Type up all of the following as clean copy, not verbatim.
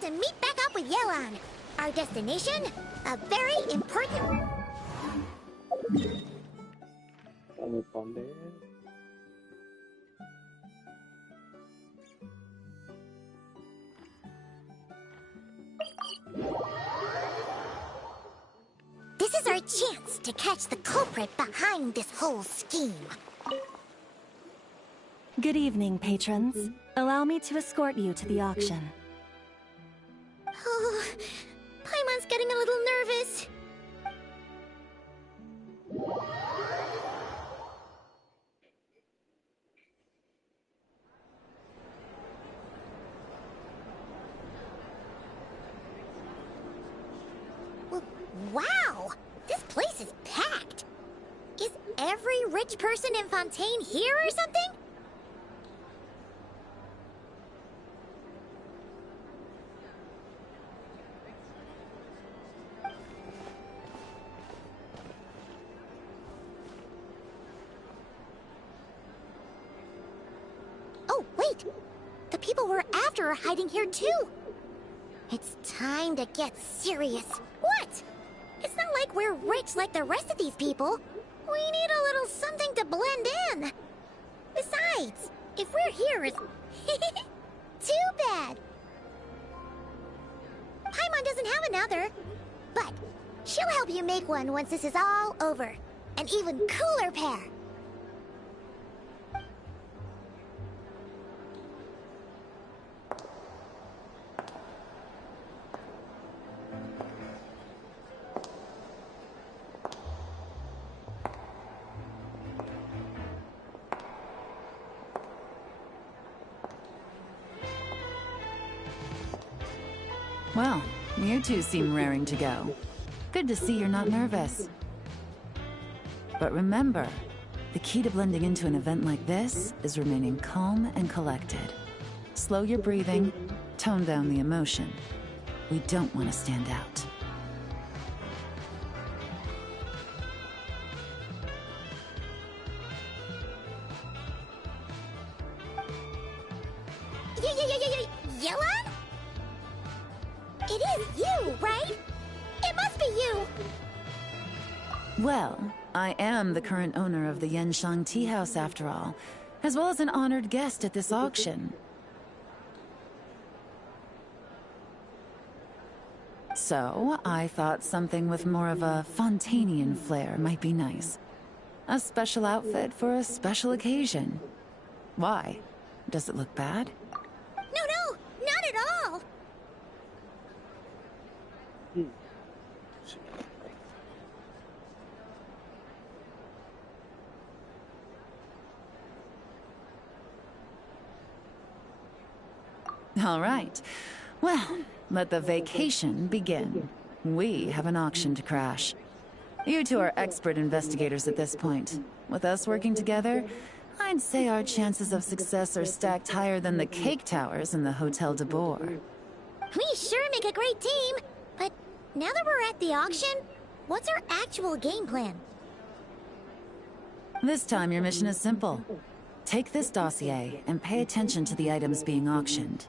To meet back up with Yelan. Our destination? A very important... This is our chance to catch the culprit behind this whole scheme. Good evening, patrons. Allow me to escort you to the auction. Oh, Paimon's getting a little nervous. Wow! This place is packed! Is every rich person in Fontaine here or something? Oh, wait! The people we're after are hiding here too! It's time to get serious. What? It's not like we're rich like the rest of these people. We need a little something to blend in. Besides, if we're here, it's... too bad. Paimon doesn't have another. But she'll help you make one once this is all over. An even cooler pair. Well, you two seem raring to go. Good to see you're not nervous. But remember, the key to blending into an event like this is remaining calm and collected. Slow your breathing, tone down the emotion. We don't want to stand out. Yelan? It is you, right? It must be you! Well, I am the current owner of the Genshin Tea House after all, as well as an honored guest at this auction. So, I thought something with more of a Fontainian flair might be nice. A special outfit for a special occasion. Why? Does it look bad? No, not at all! All right. Well, let the vacation begin. We have an auction to crash. You two are expert investigators at this point. with us working together, I'd say our chances of success are stacked higher than the cake towers in the Hotel de Boer. We sure make a great team, but now that we're at the auction, what's our actual game plan? This time your mission is simple. Take this dossier and pay attention to the items being auctioned.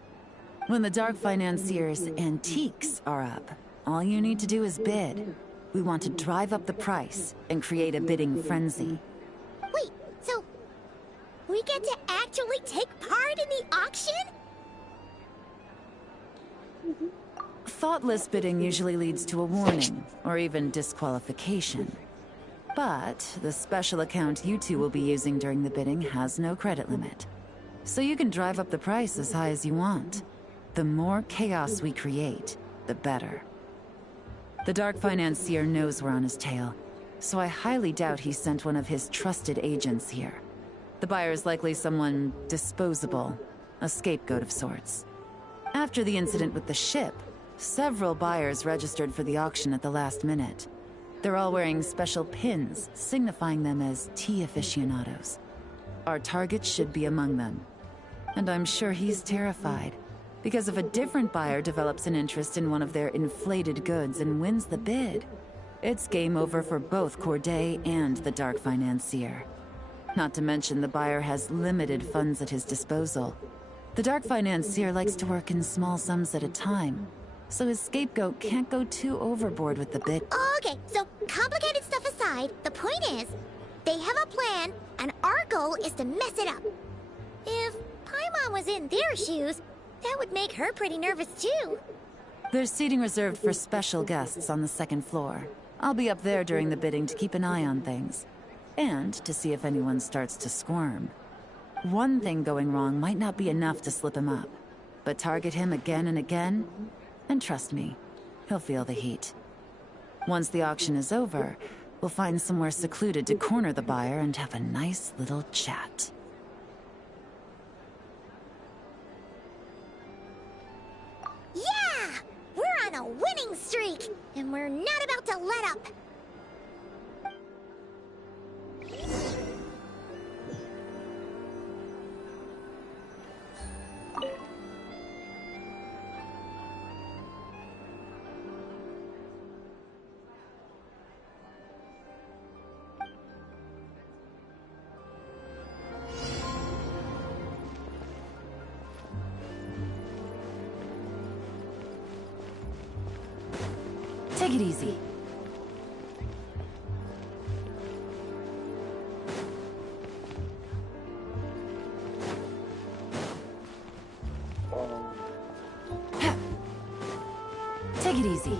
When the Dark Financier's antiques are up, all you need to do is bid. We want to drive up the price and create a bidding frenzy. Wait, so we get to actually take part in the auction? Thoughtless bidding usually leads to a warning, or even disqualification. But the special account you two will be using during the bidding has no credit limit. So you can drive up the price as high as you want. The more chaos we create, the better. The Dark Financier knows we're on his tail, so I highly doubt he sent one of his trusted agents here. The buyer's likely someone disposable, a scapegoat of sorts. After the incident with the ship, several buyers registered for the auction at the last minute. They're all wearing special pins, signifying them as tea aficionados. Our target should be among them. And I'm sure he's terrified, because if a different buyer develops an interest in one of their inflated goods and wins the bid, it's game over for both Corday and the Dark Financier. Not to mention the buyer has limited funds at his disposal. The Dark Financier likes to work in small sums at a time, so his scapegoat can't go too overboard with the bid. Okay, so complicated stuff aside, the point is, they have a plan, and our goal is to mess it up. If Paimon was in their shoes, that would make her pretty nervous too. There's seating reserved for special guests on the second floor. I'll be up there during the bidding to keep an eye on things, and to see if anyone starts to squirm. One thing going wrong might not be enough to slip him up, but target him again and again, and trust me, he'll feel the heat. Once the auction is over, we'll find somewhere secluded to corner the buyer and have a nice little chat. Yeah! We're on a winning streak, and we're not about to let up. Take it easy. Take it easy.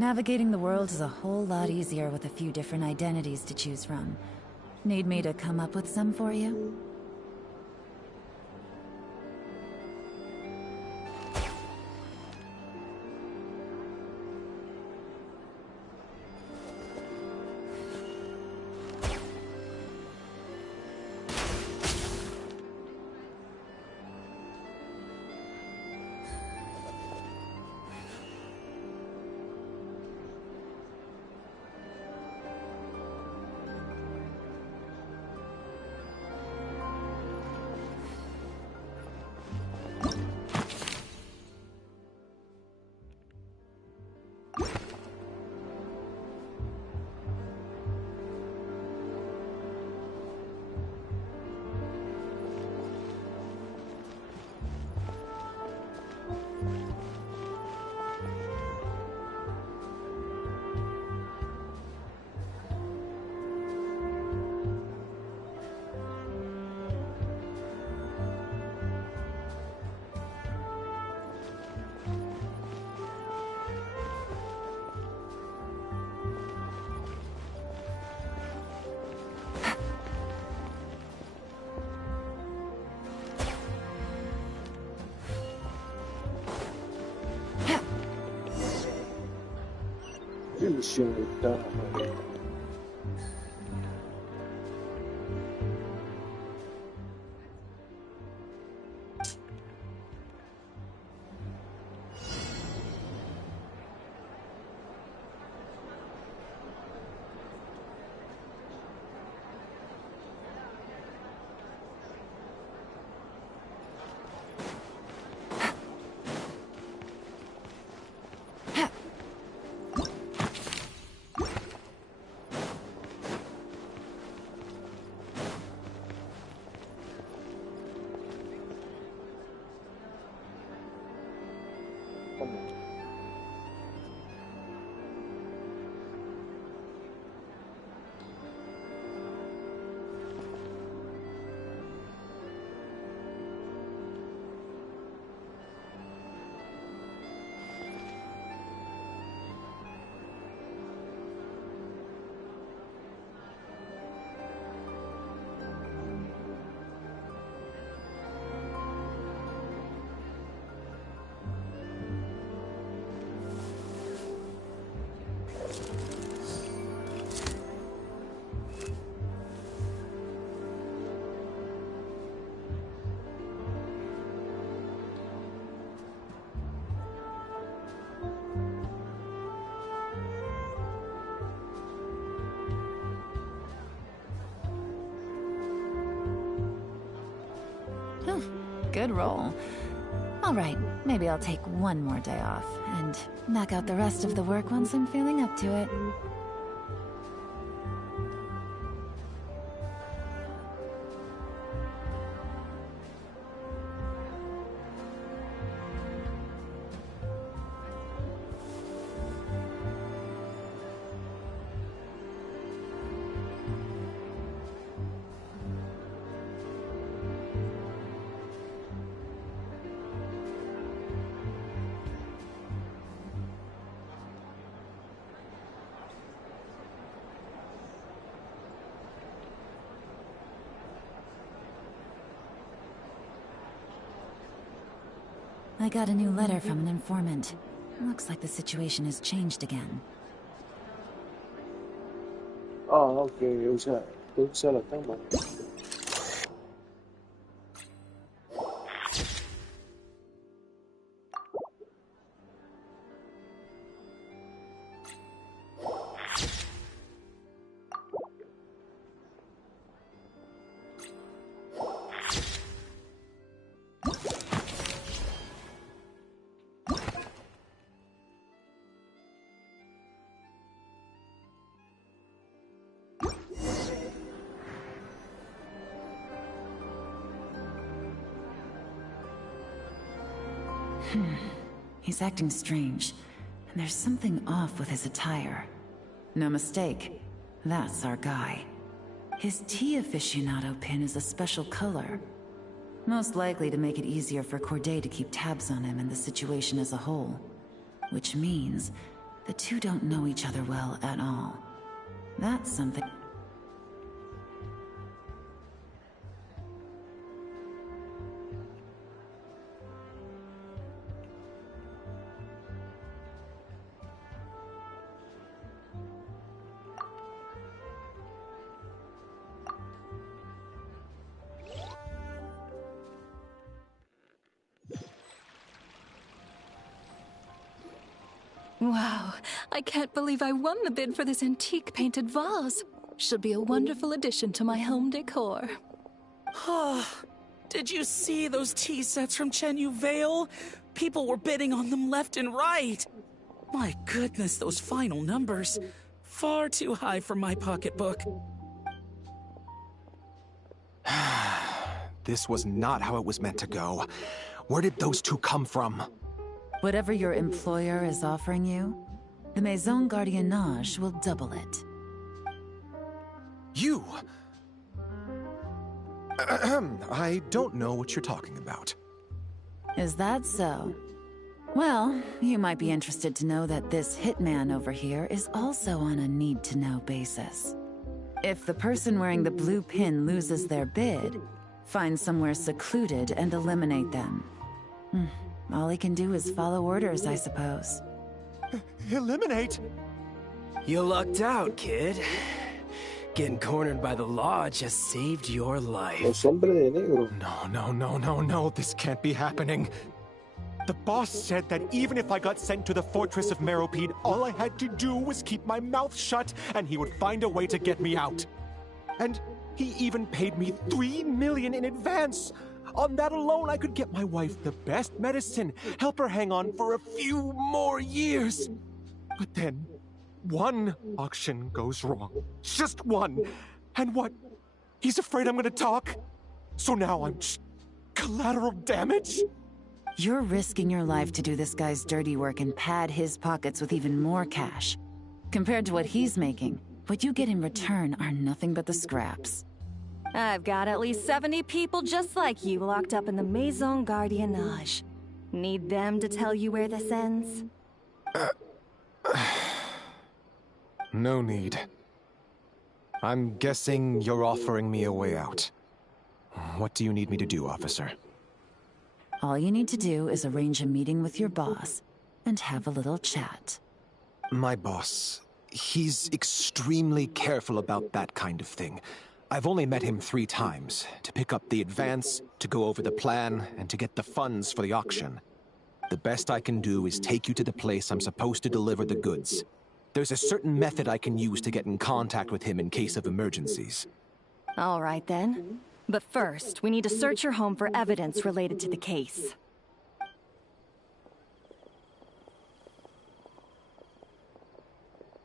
Navigating the world is a whole lot easier with a few different identities to choose from. Need me to come up with some for you? Good roll. All right, maybe I'll take one more day off and knock out the rest of the work once I'm feeling up to it. I got a new letter from an informant. Looks like the situation has changed again. ok, eu sei lá também. He's acting strange, and there's something off with his attire. No mistake, that's our guy. His tea aficionado pin is a special color. Most likely to make it easier for Corday to keep tabs on him and the situation as a whole. Which means the two don't know each other well at all. That's something... Wow, I can't believe I won the bid for this antique painted vase. Should be a wonderful addition to my home decor. Did you see those tea sets from Chenyu Vale? People were bidding on them left and right. My goodness, those final numbers. Far too high for my pocketbook. This was not how it was meant to go. Where did those two come from? Whatever your employer is offering you, the Maison Gardiennage will double it. You! I don't know what you're talking about. Is that so? Well, you might be interested to know that this hitman over here is also on a need-to-know basis. If the person wearing the blue pin loses their bid, find somewhere secluded and eliminate them. All he can do is follow orders, I suppose. Eliminate? You lucked out, kid. Getting cornered by the law just saved your life. Los hombres de negro. No, this can't be happening. The boss said that even if I got sent to the fortress of Meropide, all I had to do was keep my mouth shut and he would find a way to get me out. And he even paid me $3 million in advance. On that alone, I could get my wife the best medicine, help her hang on for a few more years. But then, one auction goes wrong. Just one. And what? He's afraid I'm gonna talk? So now I'm just collateral damage? You're risking your life to do this guy's dirty work and pad his pockets with even more cash. Compared to what he's making, what you get in return are nothing but the scraps. I've got at least 70 people just like you locked up in the Maison Gardiennage. Need them to tell you where this ends? No need. I'm guessing you're offering me a way out. What do you need me to do, officer? All you need to do is arrange a meeting with your boss and have a little chat. My boss, he's extremely careful about that kind of thing. I've only met him 3 times, to pick up the advance, to go over the plan, and to get the funds for the auction. The best I can do is take you to the place I'm supposed to deliver the goods. There's a certain method I can use to get in contact with him in case of emergencies. All right then. But first, we need to search your home for evidence related to the case.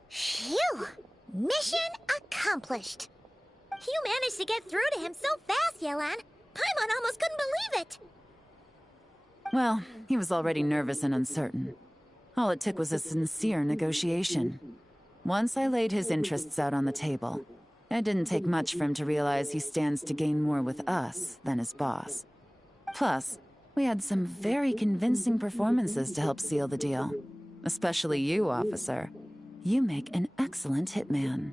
Phew! Mission accomplished. You managed to get through to him so fast, Yelan. Paimon almost couldn't believe it. Well, he was already nervous and uncertain. All it took was a sincere negotiation. Once I laid his interests out on the table, it didn't take much for him to realize he stands to gain more with us than his boss. Plus, we had some very convincing performances to help seal the deal. Especially you, officer. You make an excellent hitman.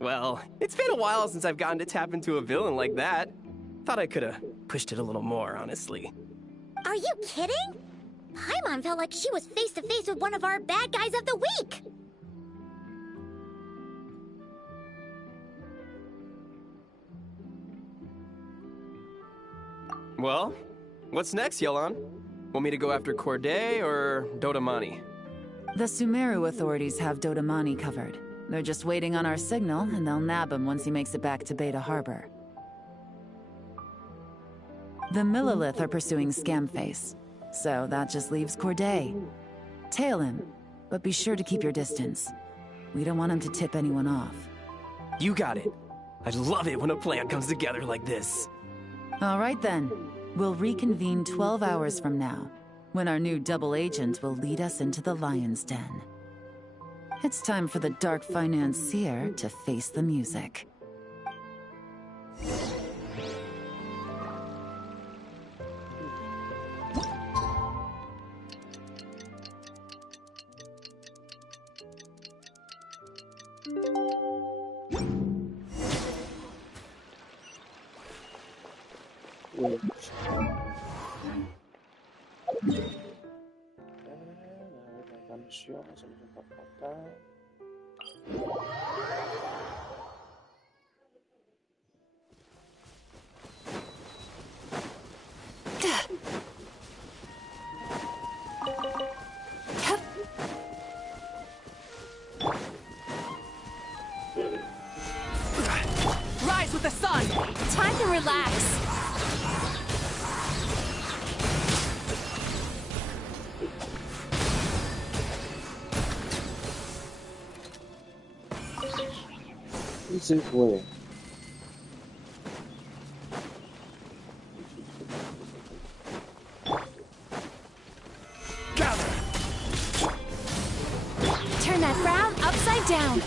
Well, it's been a while since I've gotten to tap into a villain like that. Thought I could have pushed it a little more, honestly. Are you kidding? Paimon felt like she was face to face with one of our bad guys of the week. Well, what's next, Yelan? Want me to go after Corday or Dodamani? The Sumeru authorities have Dodamani covered. They're just waiting on our signal, and they'll nab him once he makes it back to Beta Harbor. The Millilith are pursuing Scamface, so that just leaves Corday. Tail him, but be sure to keep your distance. We don't want him to tip anyone off. You got it. I love it when a plan comes together like this. All right then. We'll reconvene 12 hours from now, when our new double agent will lead us into the Lion's Den. It's time for the Dark Financier to face the music. Rise with the sun! Time to relax! Y se fue. Turn that frown upside down!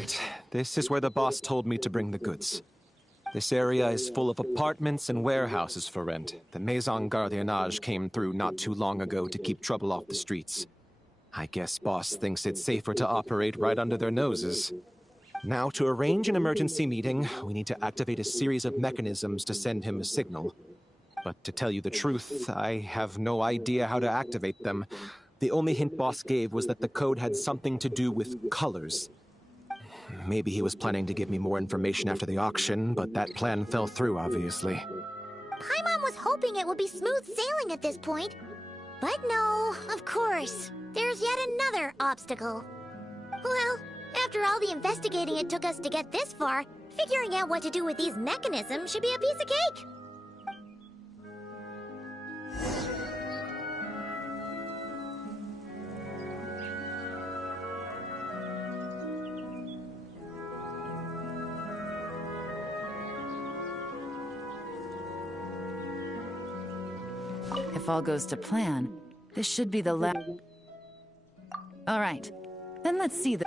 right, this is where the boss told me to bring the goods. This area is full of apartments and warehouses for rent. The Maison Gardiennage came through not too long ago to keep trouble off the streets. I guess boss thinks it's safer to operate right under their noses. Now, to arrange an emergency meeting, we need to activate a series of mechanisms to send him a signal. But to tell you the truth, I have no idea how to activate them. The only hint boss gave was that the code had something to do with colors. Maybe he was planning to give me more information after the auction, but that plan fell through, obviously. Paimon was hoping it would be smooth sailing at this point. But no, of course. There's yet another obstacle. Well, after all the investigating it took us to get this far, figuring out what to do with these mechanisms should be a piece of cake. If all goes to plan, this should be the last. All right, then let's see the...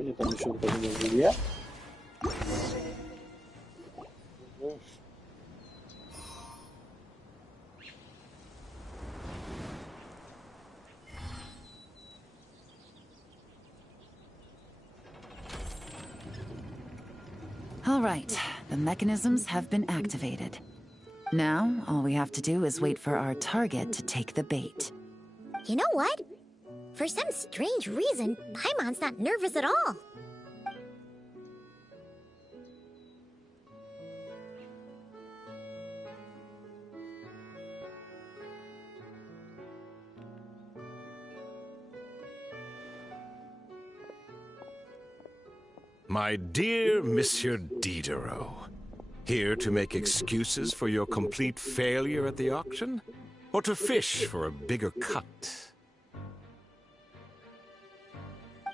Pokoknya kami suruh bangun dulu ya. All right, the mechanisms have been activated. Now, all we have to do is wait for our target to take the bait. You know what? For some strange reason, Paimon's not nervous at all. My dear Monsieur Diderot, here to make excuses for your complete failure at the auction? Or to fish for a bigger cut?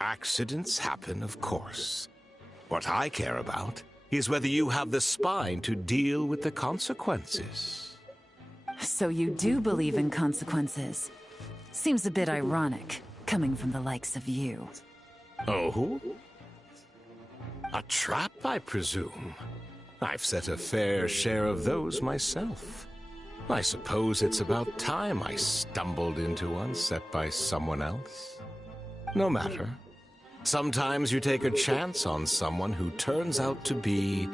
Accidents happen, of course. What I care about is whether you have the spine to deal with the consequences. So you do believe in consequences. Seems a bit ironic. coming from the likes of you. Oh? A trap, I presume. I've set a fair share of those myself. I suppose it's about time I stumbled into one set by someone else. No matter. Sometimes you take a chance on someone who turns out to be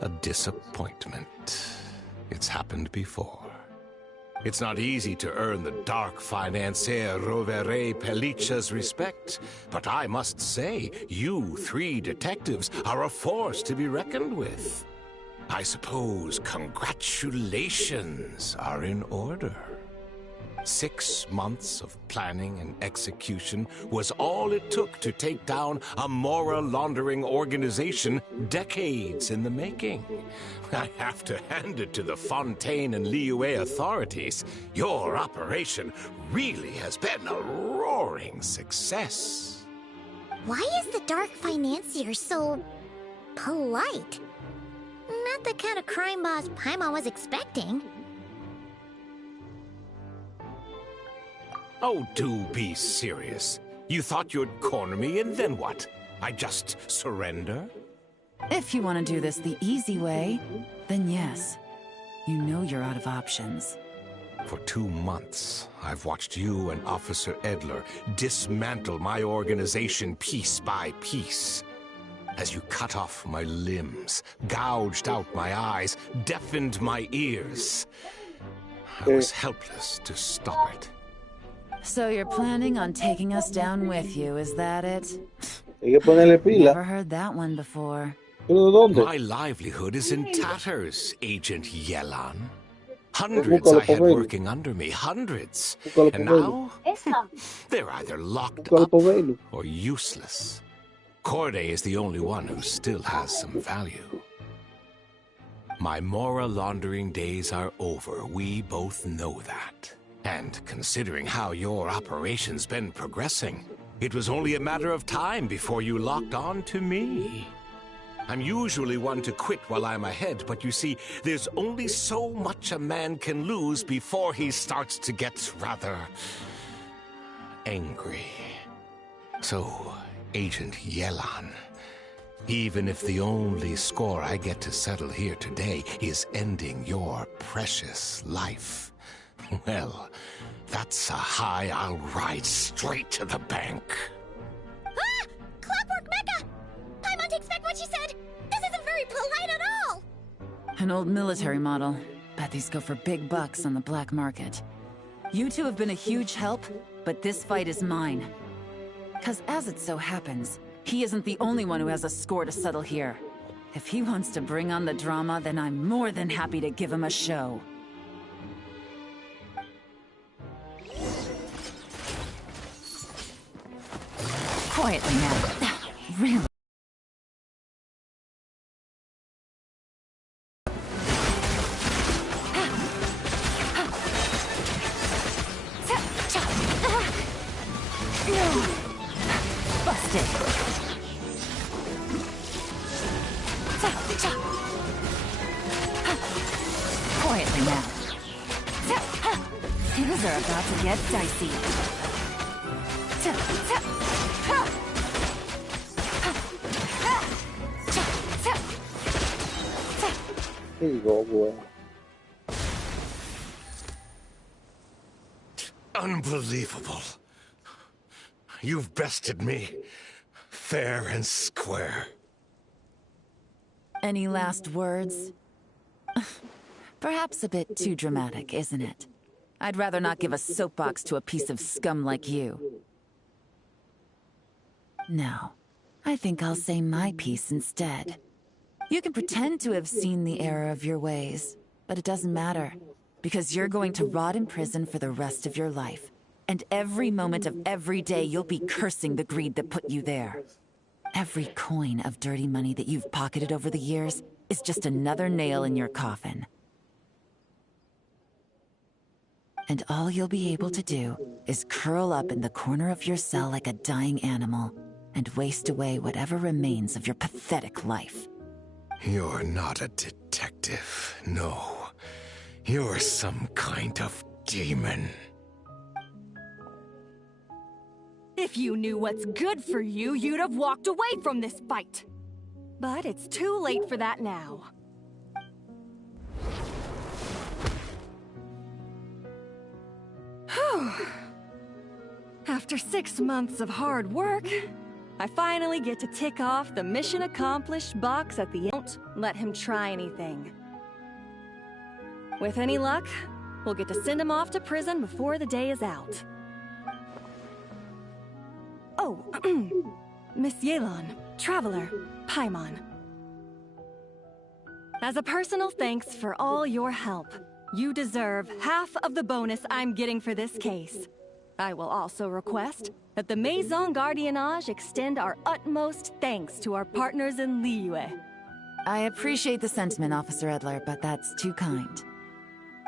a disappointment. It's happened before. It's not easy to earn the dark financier Rovere Pelliccia's respect, but I must say, you three detectives are a force to be reckoned with. I suppose congratulations are in order. 6 months of planning and execution was all it took to take down a moral laundering organization decades in the making. I have to hand it to the Fontaine and Liyue authorities. Your operation really has been a roaring success. Why is the Dark Financier so polite? Not the kind of crime boss Paimon was expecting. Oh, do be serious. You thought you'd corner me, and then what? I just surrender? If you want to do this the easy way, then yes. You know you're out of options. For 2 months, I've watched you and Officer Edler dismantle my organization piece by piece. As you cut off my limbs, gouged out my eyes, deafened my ears. I was helpless to stop it. So you're planning on taking us down with you, is that it? Hay que ponerle pila. Never heard that one before. ¿Pero dónde? My livelihood is in tatters, Agent Yelan. Hundreds I had working under me, hundreds. And now, they're either locked up or useless. Corday is the only one who still has some value. My moral laundering days are over. We both know that. And considering how your operation's been progressing, it was only a matter of time before you locked on to me. I'm usually one to quit while I'm ahead, but you see, there's only so much a man can lose before he starts to get rather angry. So, Agent Yelan, even if the only score I get to settle here today is ending your precious life, well, that's a high I'll ride straight to the bank. Ah! Clockwork Mecha! Paimon takes back what she said! This isn't very polite at all! An old military model. Bet these go for big bucks on the black market. You two have been a huge help, but this fight is mine. 'Cause as it so happens, he isn't the only one who has a score to settle here. If he wants to bring on the drama, then I'm more than happy to give him a show. Quietly now. Really? Busted. Quietly now. Things are about to get dicey. Here you go, boy. Unbelievable. You've bested me, fair and square. Any last words? Perhaps a bit too dramatic, isn't it? I'd rather not give a soapbox to a piece of scum like you. No, I think I'll say my piece instead. You can pretend to have seen the error of your ways, but it doesn't matter, because you're going to rot in prison for the rest of your life. And every moment of every day you'll be cursing the greed that put you there. Every coin of dirty money that you've pocketed over the years is just another nail in your coffin. And all you'll be able to do is curl up in the corner of your cell like a dying animal and waste away whatever remains of your pathetic life. You're not a detective, no. You're some kind of demon. If you knew what's good for you, you'd have walked away from this fight. But it's too late for that now. Whew. After 6 months of hard work, I finally get to tick off the mission accomplished box at the end. Don't let him try anything. With any luck, we'll get to send him off to prison before the day is out. Oh, Miss Yelan, Traveler, Paimon. As a personal thanks for all your help, you deserve half of the bonus I'm getting for this case. I will also request that the Maison Gardiennage extend our utmost thanks to our partners in Liyue. I appreciate the sentiment, Officer Edler, but that's too kind.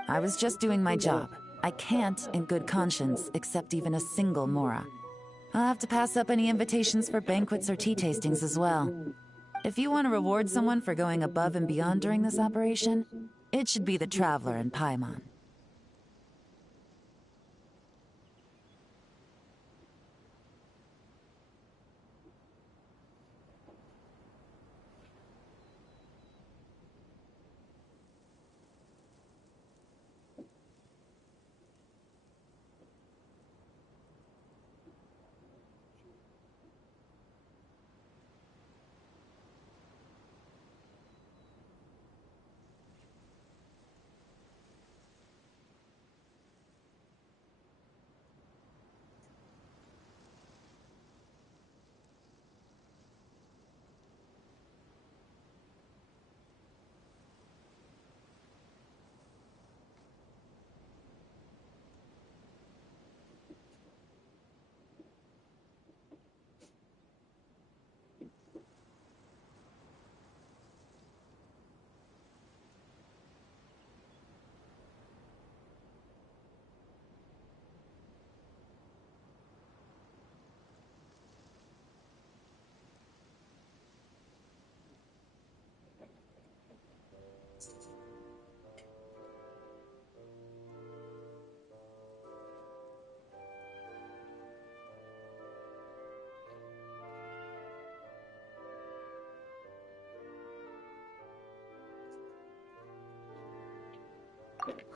I was just doing my job. I can't, in good conscience, accept even a single Mora. I'll have to pass up any invitations for banquets or tea tastings as well. If you want to reward someone for going above and beyond during this operation, it should be the Traveler and Paimon.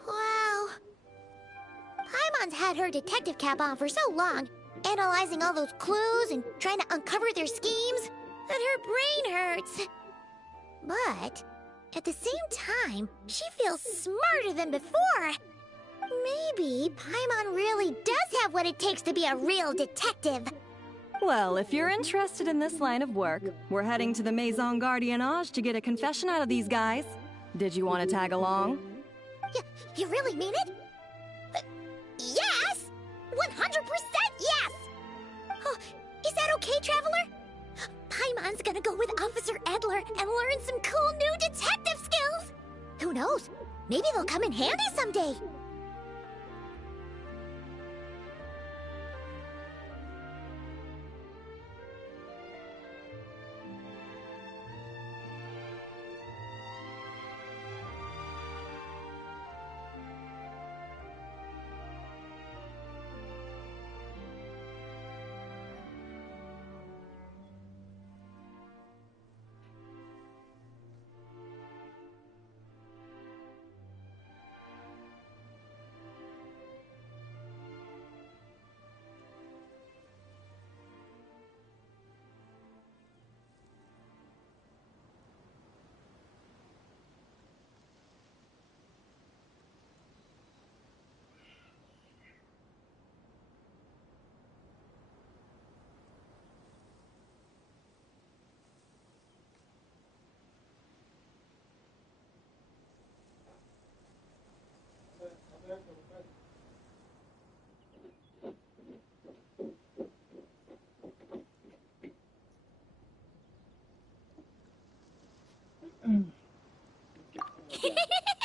Wow. Paimon's had her detective cap on for so long, analyzing all those clues and trying to uncover their schemes, that her brain hurts. But at the same time, she feels smarter than before. Maybe Paimon really does have what it takes to be a real detective. Well, if you're interested in this line of work, we're heading to the Maison Gardiennage to get a confession out of these guys. Did you want to tag along? You really mean it? Yes! 100% yes! Oh, is that okay, Traveler? Paimon's gonna go with Officer Edler and learn some cool new detective skills! Who knows? Maybe they'll come in handy someday!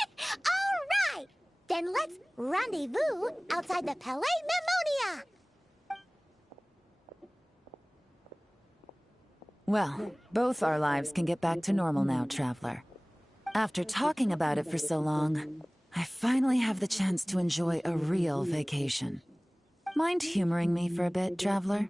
All right! Then let's rendezvous outside the Palais Memonia! Well, both our lives can get back to normal now, Traveler. After talking about it for so long, I finally have the chance to enjoy a real vacation. Mind humoring me for a bit, Traveler?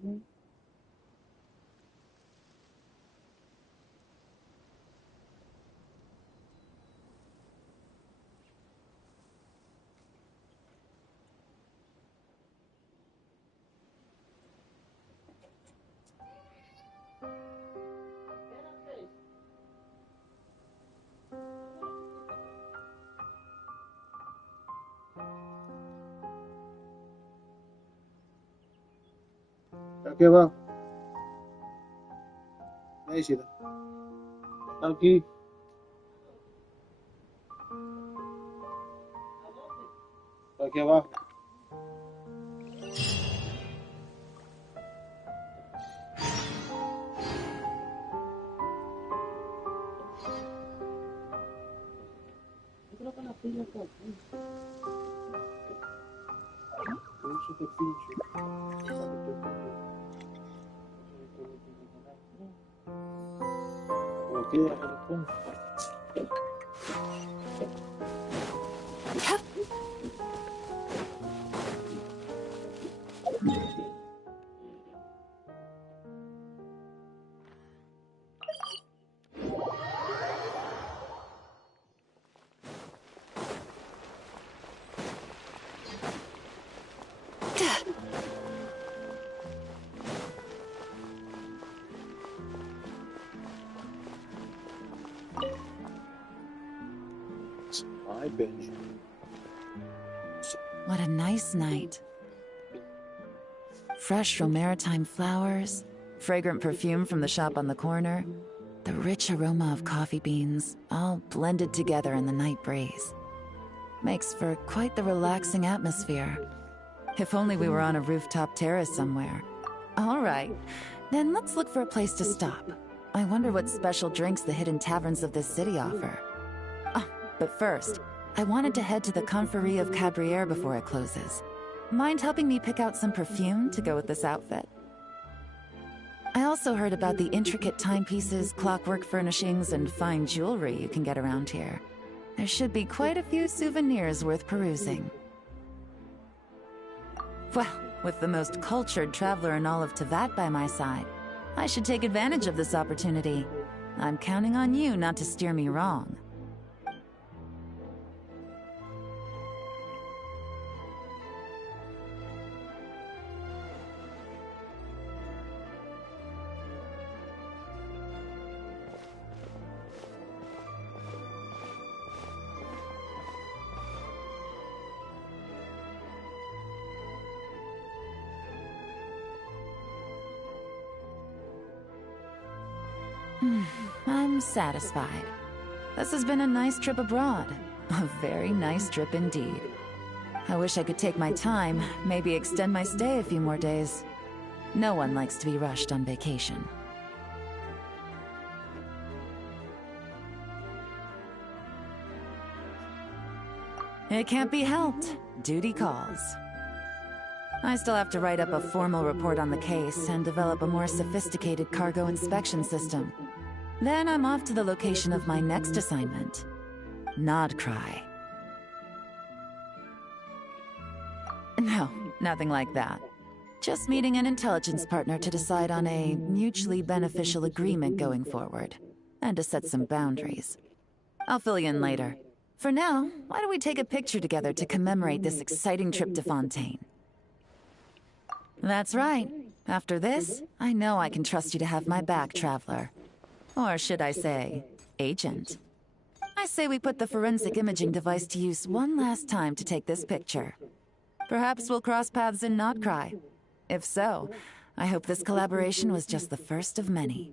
qué va? Ahí sí. Aquí. Aquí abajo. Yo creo que la pilla está aquí. Eso te pincho. Aquí, my bench. What a nice night. Fresh from maritime flowers, fragrant perfume from the shop on the corner, the rich aroma of coffee beans, all blended together in the night breeze. Makes for quite the relaxing atmosphere. If only we were on a rooftop terrace somewhere. All right, then let's look for a place to stop. I wonder what special drinks the hidden taverns of this city offer. Oh, but first, I wanted to head to the Confrérie of Cabriere before it closes. Mind helping me pick out some perfume to go with this outfit? I also heard about the intricate timepieces, clockwork furnishings, and fine jewelry you can get around here. There should be quite a few souvenirs worth perusing. Well, with the most cultured traveler in all of Teyvat by my side, I should take advantage of this opportunity. I'm counting on you not to steer me wrong. I'm satisfied. This has been a nice trip abroad. A very nice trip indeed. I wish I could take my time, maybe extend my stay a few more days. No one likes to be rushed on vacation. It can't be helped. Duty calls. I still have to write up a formal report on the case and develop a more sophisticated cargo inspection system. Then I'm off to the location of my next assignment. Nodcry. No, nothing like that. Just meeting an intelligence partner to decide on a mutually beneficial agreement going forward, and to set some boundaries. I'll fill you in later. For now, why don't we take a picture together to commemorate this exciting trip to Fontaine? That's right. After this, I know I can trust you to have my back, Traveler. Or should I say, Agent. I say we put the forensic imaging device to use one last time to take this picture. Perhaps we'll cross paths in Nodcry. If so, I hope this collaboration was just the first of many.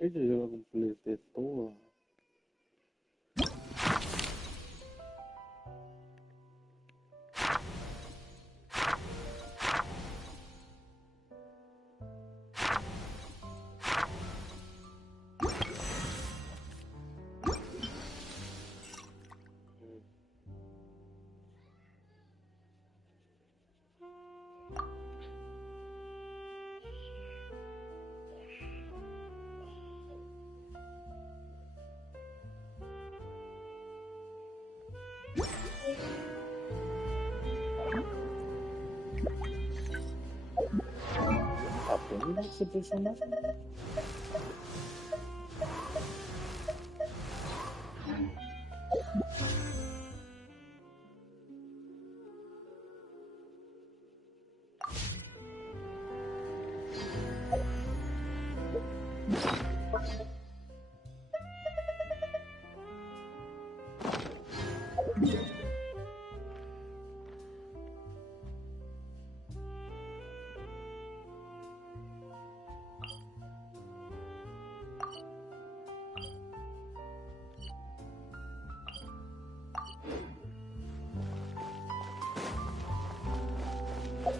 Aquello yo lo completé todo. ese personaje.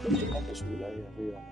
Hay que subir ahí arriba.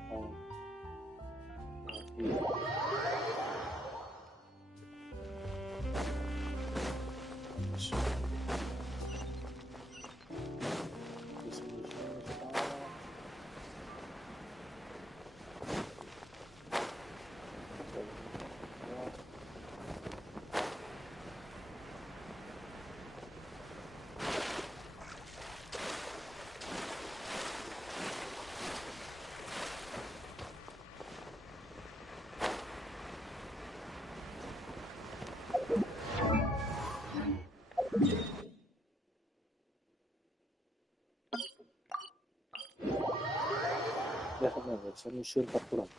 Déjame ver, esa misión está por aquí.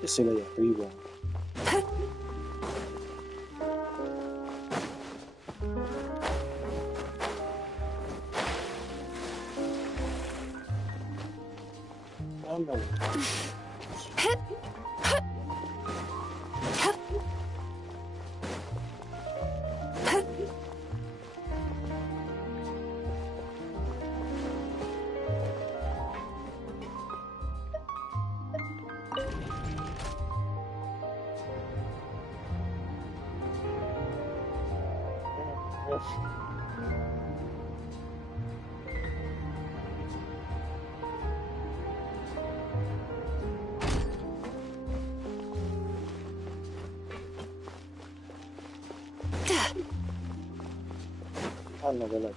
Que se ve de arriba. Ándale. Ándale.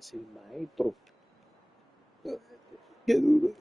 Es el maestro. Qué duro.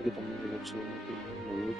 Jadi temen di website itu menurut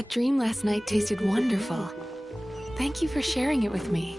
That dream last night tasted wonderful. Thank you for sharing it with me.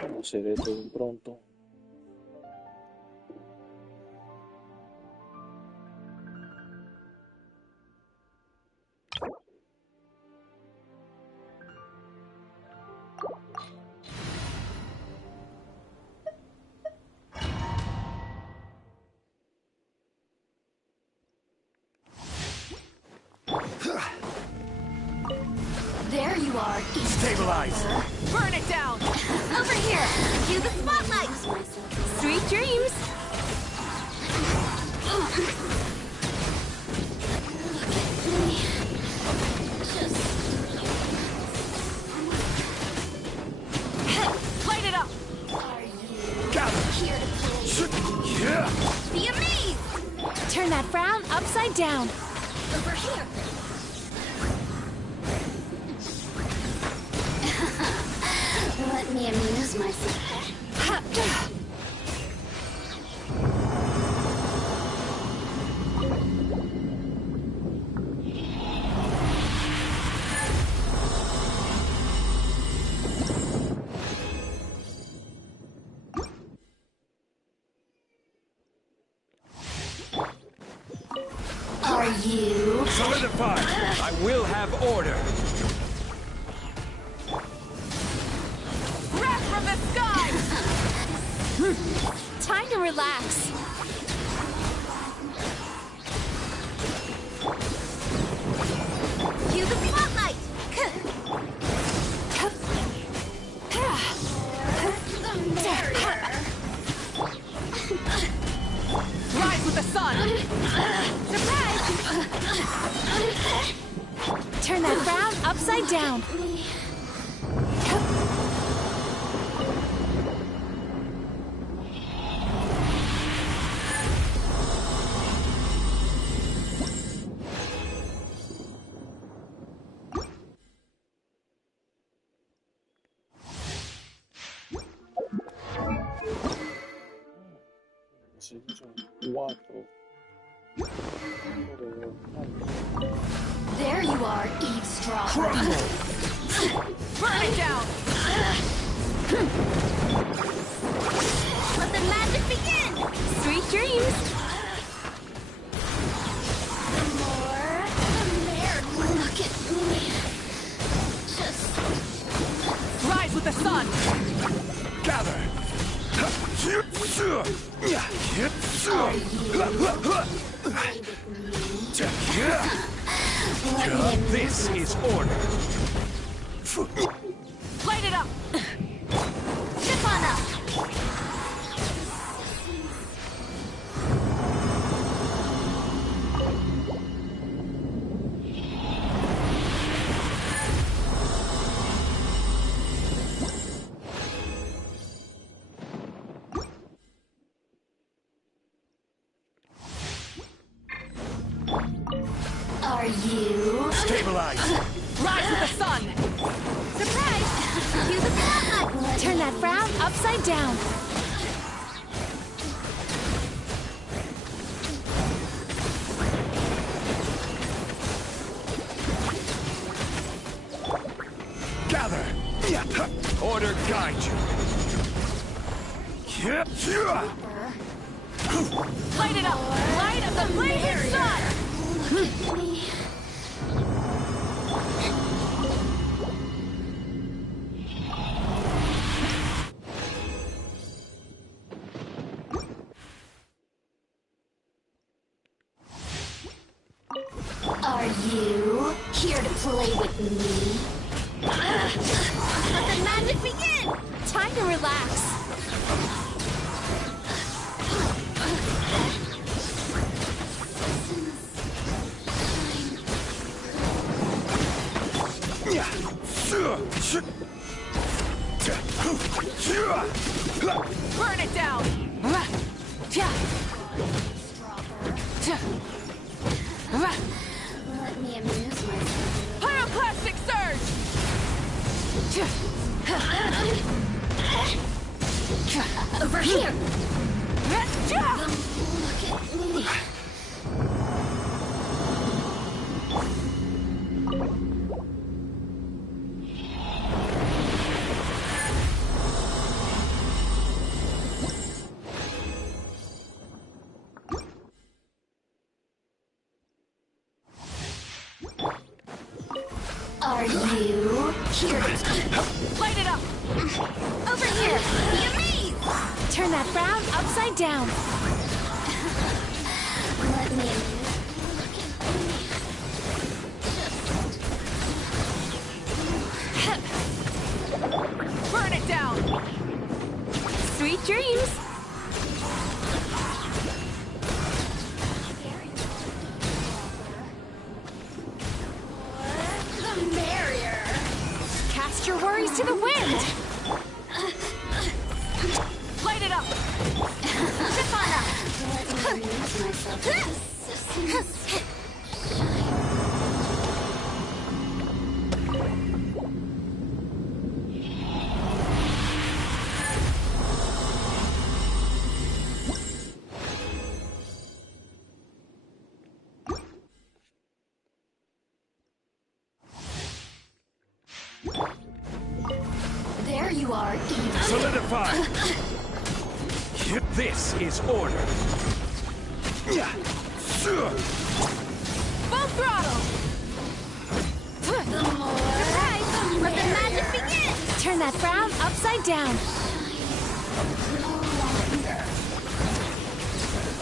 Vamos a hacer esto de pronto. There you are. Stabilize. Burn it down! Over here. Cue the spotlight. Sweet dreams! Light it up! Be amazed. Turn that frown upside down. Over here. Let me amuse myself. Are you? Solidify! I will have order. Wrath from the sky! Time to relax. Cue the spotlight. Rise with the sun! Surprise! Turn that frown upside down. There you are, eavesdropper. Burn it down! Let the magic begin. Sweet dreams! The more, the merrier. Look at me. Just Rise with the sun! Gather. This is order. Light it up! chip on up. Are you? Stabilize. Rise with the sun! Surprise! Cue the spotlight! Turn that frown upside down. Gather. Order guide you. Light it up! Light of the blazing sun! Are you here to play with me? Let the magic begin! Time to relax. Burn it down! Let me amuse myself. Pyroclastic surge! Over here! Yeah! Look at me. Here. Light it up! Over here! Be amazed! Turn that frown upside down! Let me... Burn it down! Sweet dreams! The barrier! Cast your worries to the wind! Light it up! Stefana! There you are, Eve. Solidify! This is order. Full throttle! Surprise! Let the magic begin! Turn that frown upside down!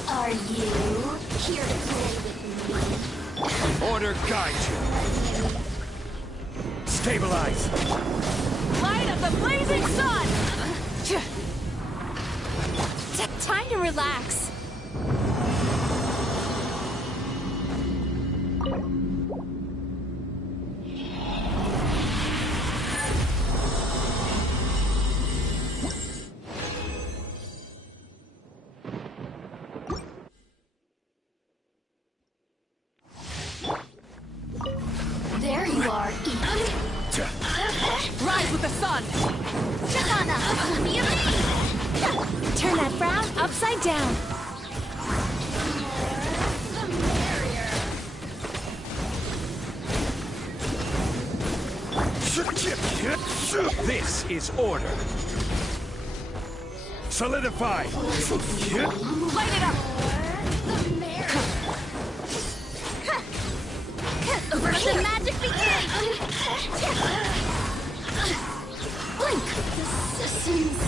Are you here to play with me? Order guide you. Stabilize. Light of the blazing sun! Time to relax. There you are, Eve. Rise with the sun! Stefana! Be amazed! Turn that frown upside down! This is order. Solidify. Light it up! Let the magic begin! Blink! The systems...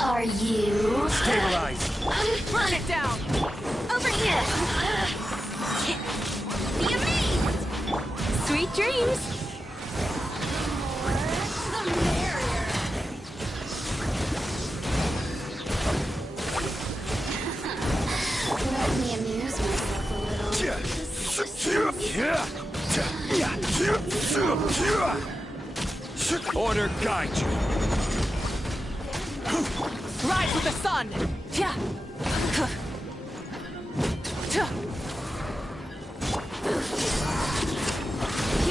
Are you... Stabilize. Burn it down! Over here! Be amazed! Sweet dreams! The barrier! Let me amuse myself a little. Order guide you. Rise with the sun! Cue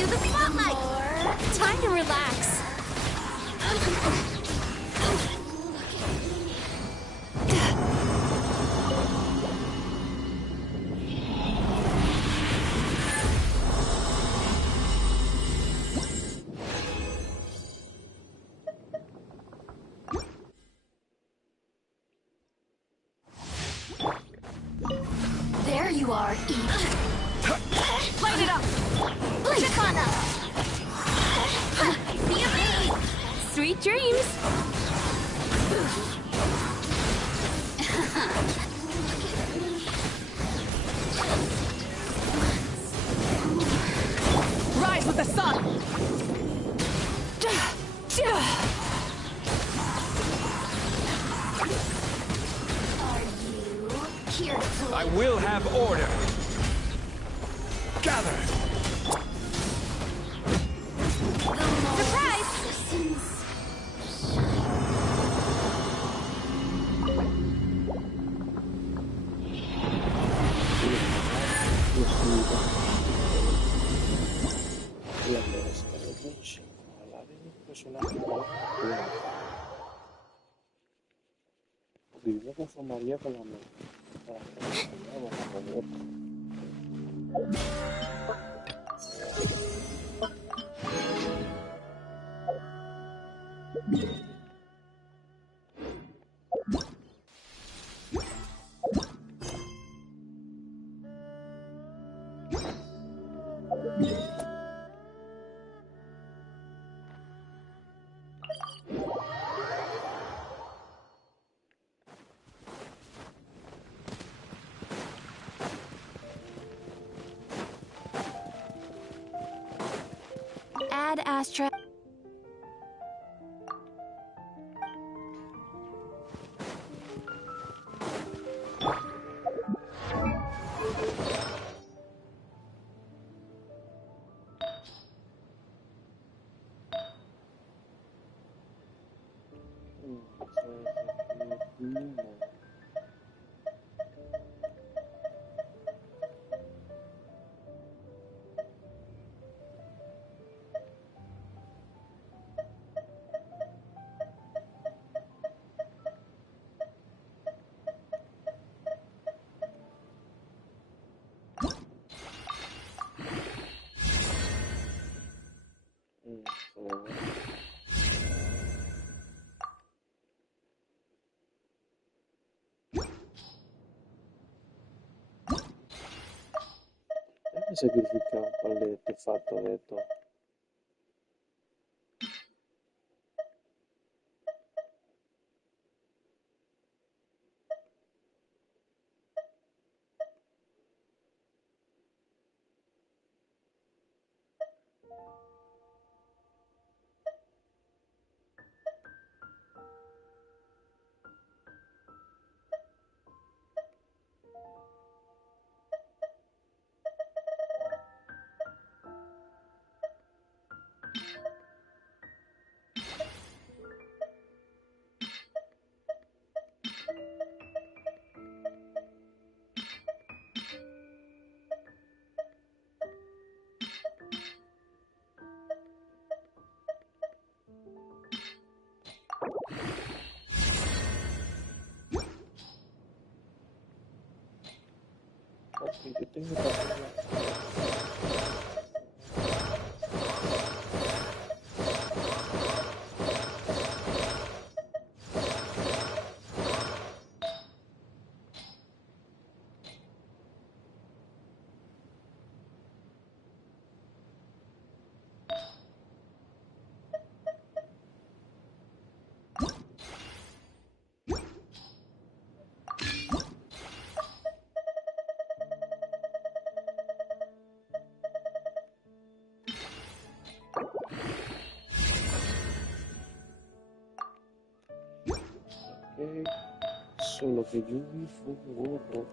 the spotlight! Time to relax. There you are, Eve. Light it up! Stefana! Be amazed! Sweet dreams! Rise with the sun! Are you here to play? I will have order. Gather. Surprise! La foresta de Genshin, Aladdin, personaje vive con su María con la mente. Ad Astra. Déjame sacrificar un par de artefactos de esto. Ok, yo tengo que solo que yo vi fue un gorro.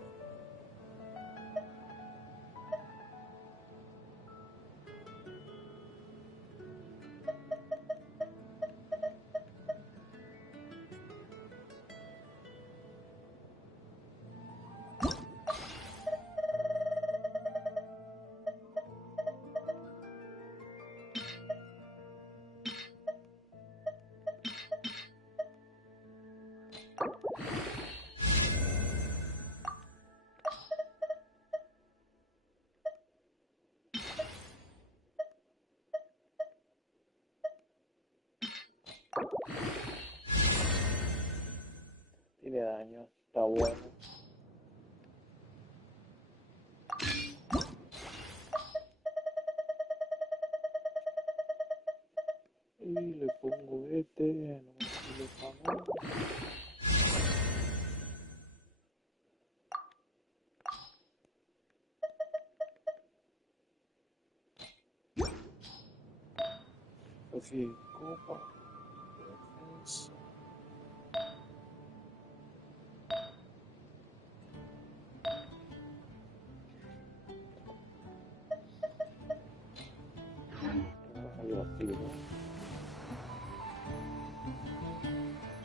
Tiene daño, está bueno. Y le pongo este, no me sirve para nada. Ok, copa.